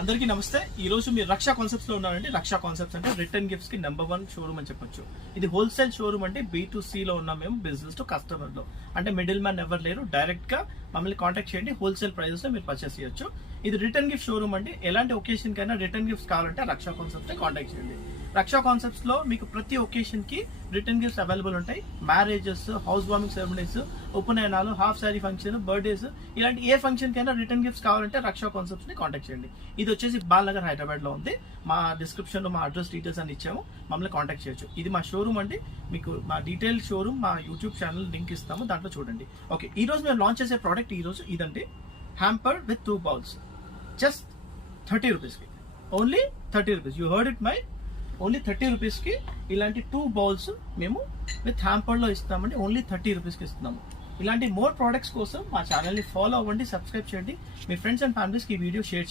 అందరికీ నమస్తే. ఈ రోజు మీరు రక్షా కాన్సెప్ట్స్ లో ఉన్నారండి. రక్షా కాన్సెప్ట్స్ అంటే రిటర్న్ గిఫ్ట్స్ కి నెంబర్ 1 షోరూమ్ అని చెప్పొచ్చు. ఇది హోల్సేల్ షోరూమ్ అంటే B2C లో ఉన్నాం మేము, బిజినెస్ టు కస్టమర్ లో. అంటే మిడిల్ మ్యాన్ ఎవరు లేరు, డైరెక్ట్ గా మమ్మల్ని కాంటాక్ట్ చేయండి. హోల్సేల్ ప్రైజెస్ లో మీరు పర్చేస్ చేయొచ్చు. ఇది రిటర్న్ గిఫ్ట్ షోరూమ్ అండి. ఎలాంటి ఒకేషన్ కైనా రిటర్న్ గిఫ్ట్స్ కావాలంటే రక్షా కాన్సెప్ట్స్ కాంటాక్ట్ చేయండి. రక్షా కాన్సెప్ట్స్ లో మీకు ప్రతి ఒకేషన్ కి రిటర్న్ గిఫ్ట్స్ అవైలబుల్ ఉంటాయి. మ్యారేజెస్, హౌస్ వార్మింగ్ సెరమనీస్, ఉపనయనాలు, హాఫ్ శారీ ఫంక్షన్, బర్త్డేస్, ఇలాంటి ఏ ఫంక్షన్ కైనా రిటర్న్ గిఫ్ట్స్ కావాలంటే రక్షా కాన్సెప్ట్స్ ని కాంటాక్ట్ చేయండి. ఇది వచ్చేసి బాలనగర్, హైదరాబాద్ లో ఉంది. మా డిస్క్రిప్షన్ లో మా అడ్రస్ డీటెయిల్స్ అని ఇచ్చాము, మమ్మల్ని కాంటాక్ట్ చేయొచ్చు. ఇది మా షోరూమ్ అండి. మీకు మా డీటెయిల్ షోరూమ్ మా యూట్యూబ్ ఛానల్ లింక్ ఇస్తాము, దాంట్లో చూడండి. ఓకే, ఈ రోజు మేము లాంచ్ చేసే ప్రోడక్ట్ ఈ రోజు ఇదండి. Hamper with 2 bowls, just 30 rupees కి, only 30 rupees. You heard it my, only 30 rupees కి ఇలాంటి 2 బౌల్స్ మేము విత్ హ్యాంపర్ లో ఇస్తామండి. ఓన్లీ 30 రూపీస్ కి ఇస్తున్నాము. ఇలాంటి మోర్ ప్రోడక్ట్స్ కోసం మా ఛానల్ ని ఫాలో అవ్వండి, సబ్స్క్రైబ్ చేయండి. మీ ఫ్రెండ్స్ అండ్ ఫ్యామిలీస్ కి ఈ వీడియో షేర్